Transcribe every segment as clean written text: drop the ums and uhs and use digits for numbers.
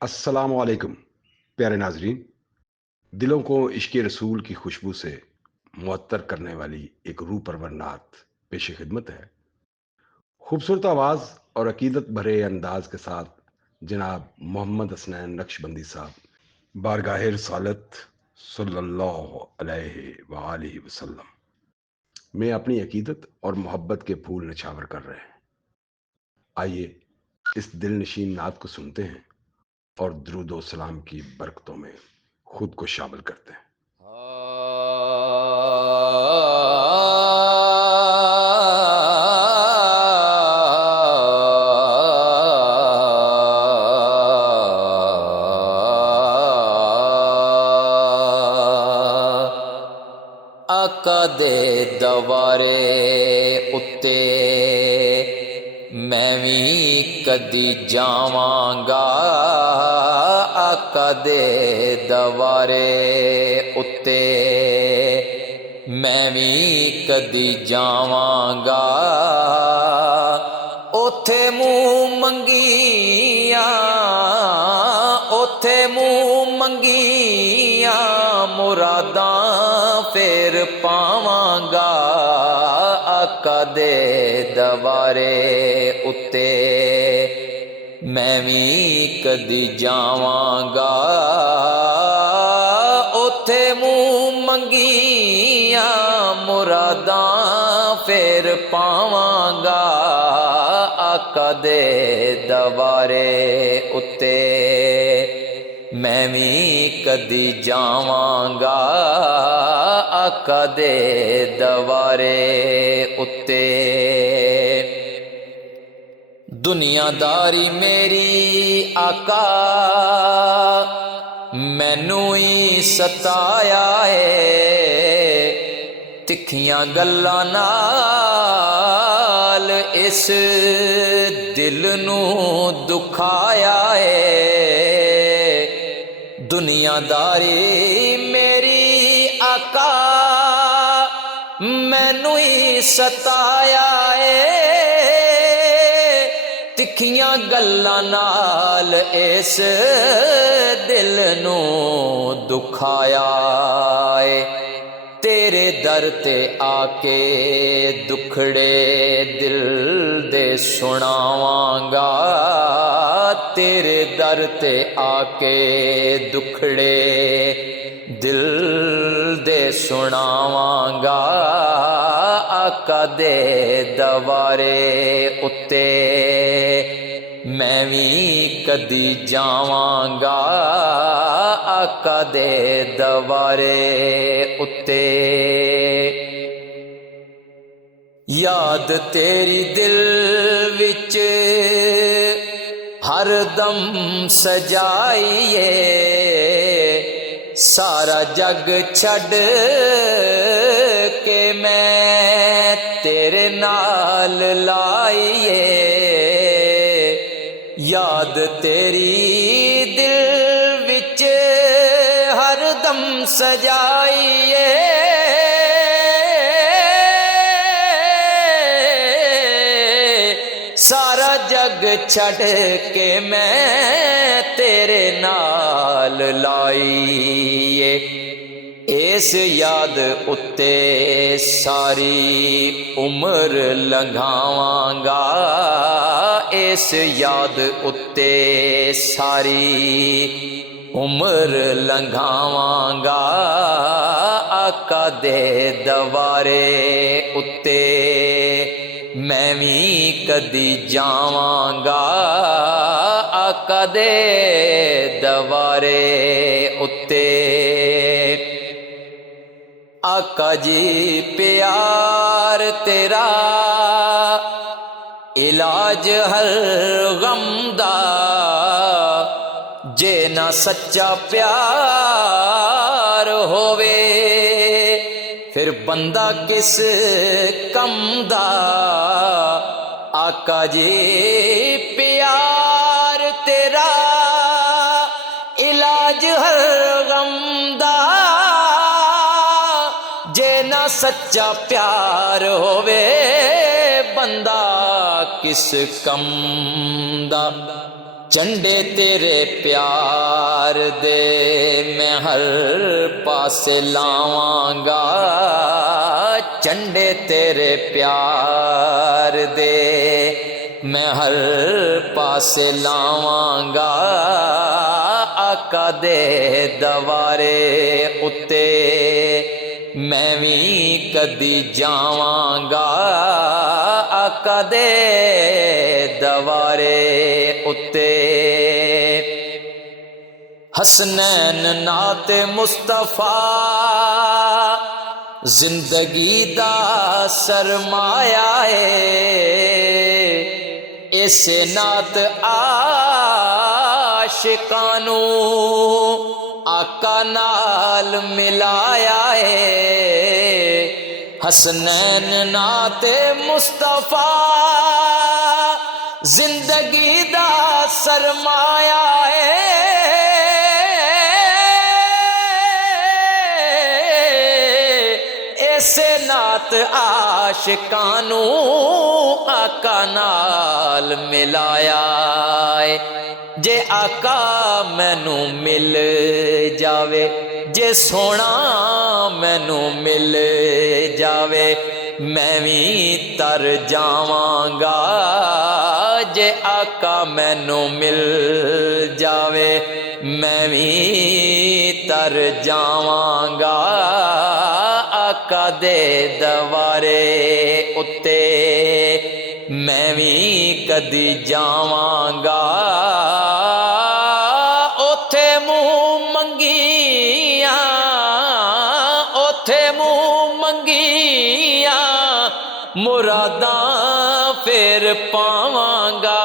अस्सलाम वालेकुम प्यारे नाजरीन। दिलों को इश्क रसूल की खुशबू से मुअत्तर करने वाली एक रूह परवर नात पेश खिदमत है। खूबसूरत आवाज़ और अकीदत भरे अंदाज के साथ जनाब मोहम्मद हसनैन नक्शबंदी साहब बारगाह रसालत सल्लल्लाहु अलैहि वालैहि वसल्लम में अपनी अकीदत और मोहब्बत के फूल निछावर कर रहे हैं। आइए इस दिल नशीन नात को सुनते हैं और दुरूद सलाम की बरकतों में खुद को शामिल करते हैं। आका दे दवारे उत्ते मैं भी कदी जावांगा। आका दे दवारे उत्ते मैं भी कदी जावांगा। ओथे मुँह मंगिया, ओथे मुँह मंगिया मुरादां फिर पावांगा। आका दे दवारे उत्ते मैं भी कदी जावांगा। ओथे मुँह मंगिया मुरादां फिर पावांगा। आका दे दवारे उत्ते मैं भी कदी जावांगा। आका दे दवारे उत्ते दुनियादारी मेरी आका मैनू ही सताया है। तिखियां गल्लां नाल इस दिल नू दुखाया है। दुनियादारी मेरी आका मैनू ही सताया है। तिखियां गल्लां नाल इस दिल नू दुखाया है। तेरे दर ते आके दुखड़े दिल दे सुनावांगा। तेरे दर ते आके दुखड़े दिल दे सुनावांगा। आका दे दवारे उत्ते मैं भी कदी जावांगा। आका दे दवारे उत्ते याद तेरी दिल विच हर दम सजाइए। सारा जग छड़ के मैं तेरे नाल लाइए। याद तेरी दिल विच हर दम सजाइए। सारा जग छड़ के मैं तेरे नाल लाइए। इस याद उत्ते सारी उम्र लंघावांगा। इस याद उत्ते सारी उम्र लंघावांगा। आका दे दवारे उत्ते मैं भी कदी जावांगा। आका दे दवारे उत्ते आका जी प्यार तेरा इलाज हर गम दा। जे ना सच्चा प्यार होवे फिर बंदा किस कम दा। आका जी प्यार तेरा इलाज हर गम दा। जे ना सच्चा प्यार होवे बंदा किस कम दा। झंडे तेरे प्यार दे मैं हर पासे लावांगा, झंडे तेरे प्यार दे मैं हर पासे लावांगा, आका दे दवारे उत्ते मैं भी कदी जावांगा, आका दे दवारे उत्ते। हसनैन नाते मुस्तफा जिंदगी दा सरमाया है, इसे नात आशिकानू आका नाल मिलाया है। हसनैन नाते मुस्तफा जिंदगी दा सरमाया है, ऐसे नात आशिकानू आका नाल मिलाया है। जे आका मैनू मिल जावे, जे सोना मैनू मिल जावे, मैं भी तर जावांगा। जे आका मैनू मिल जावे, मैं भी तर जावांगा, आका दे दवारे उत्ते मैं भी कदी जावांगा। ओथे मुँह मंगिया, ओथे मुँह मंगिया मुरादां फिर पावांगा,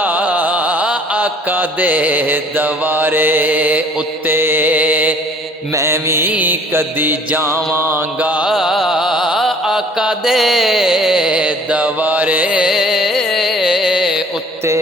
आका दे दवारे उत्ते मैं भी कदी जावांगा, आका दे दवारे उत्ते।